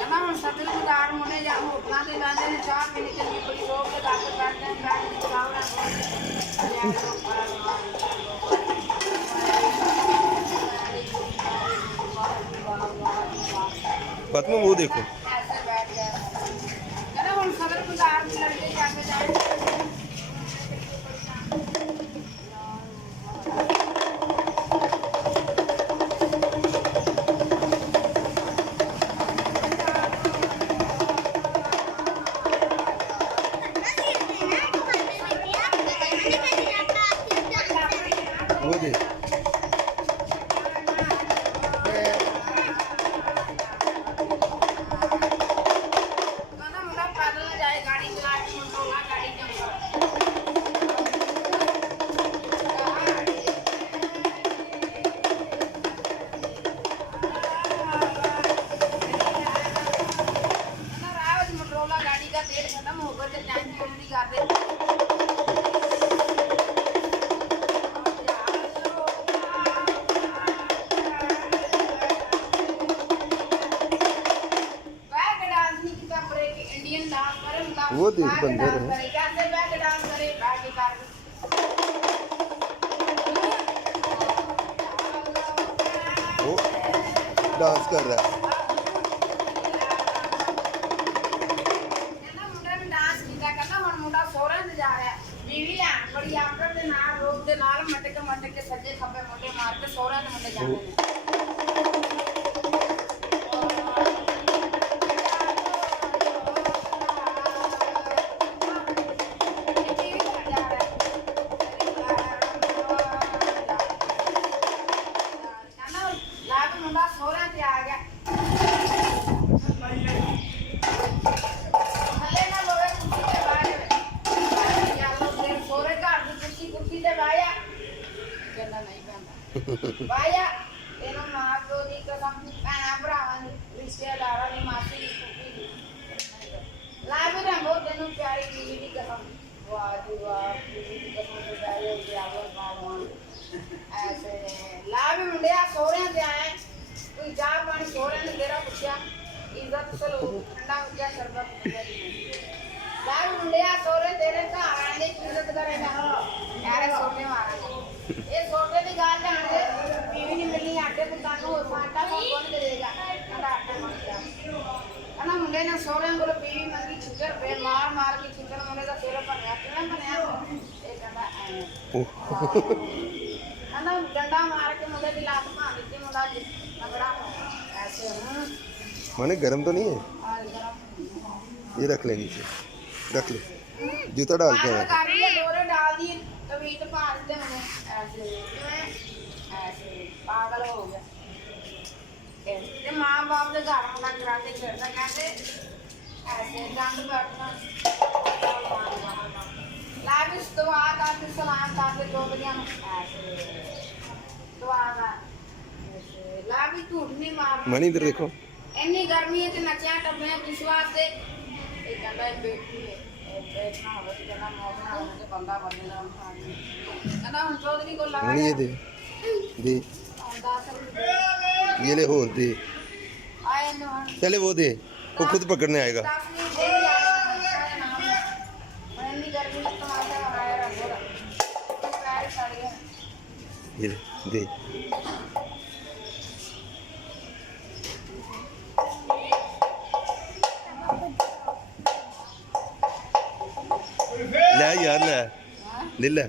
ਕਹਿੰਦਾ ਹੁਣ ਸੱਤ ਰੁਪਦਾਰ ਮੁੰਡੇ ਜਾਂ ਹੋਟਲਾਂ ਤੇ ਜਾਂਦੇ ਨੇ ਚਾਹ ਪੀਣੀ ਚੰਗੀ ਬੜੀ ਰੋਕ ਕੇ ਗੱਲ ਕਰਦੇ ਨੇ ਬੈਠ ਕੇ ਚਲਾਉਣਾ फातिमा वो देखो। ऐसे बैठ गए कहना हम सदर बाजार में लड़के जाके जाए वो देख। वो देख बंदे रहे वो डांस कर रहा है। बड़ी आकड़ दे नाल रोक दे नाल मटक के सज्जे खब्बे मोटे मार के सोहरा दे मुंडे जांदे ने मुंडा सोहरा ते आ गया थले ना लोए कुर्सी ते बाहर यालो फिर सोहरे घर दी कुर्सी ते बाया कहना नहीं पैंदा बाया तेनो मां प्यो दी कसम भैणा भरावां दी रिश्तेदारां दी मासी दी फूफी दी ला भी रंगो तेनु प्यारी बीवी दी कसम वाह जी वाह बीवी दी कसम ते बैठे हो गया भगवान ऐसे ला भी मुंडिया सोहरे ते आए कोई जा पानी सोहरे ने तेरा पूछया इज्जत सलूक ठंडा हो गया शरबत ला भी मुंडिया सोहरे तेरे घर आने की इज्जत करेगा यार सोने वाला ये सोटे दी गाल जान दे बीवी नहीं मिलनी आटे दुकान हो आटा कौन देगा ठंडा आटा मत जा ना मुंडे ने सोहरे को बीवी मंगी छितर पे मार मार के छितर मुंडे का सिर भरया किवें बनया ए कहंदा ना डंडा मार के मुंडे दी लात मार दी मुंडा लगड़ा ऐसे माने गरम तो नहीं है। और गरम ये रख ले नीचे रख ले जूता डाल के आया। डोरे डाल दिए तवीत पार दे मैंने ऐसे ऐसे पागल हो गया ते मां बाप दे घर मुंडा कराते फिरदा कहते ऐसे गंद बैठना ला भी दुआ करते सलाम करते जो बदियां ऐसे दुआ कर ला भी झूठ नहीं मार मनी इधर देखो। इन्नी गर्मी है ते नचिया टप्पिया किस वास्ते ए कहंदा बेटी है देखना हो तो कहना मौका हो के बंदा बदला कहना हम चौधरी को लगा मनी ये दे 10 रुपए ये ले होर दे आए न चले वो दे वो खुद पकड़ने आएगा। 10 मिनट दे इन्नी गर्मी में तुम्हारा आया रंगो पैर सड़ गया ये दे ले यार ले ले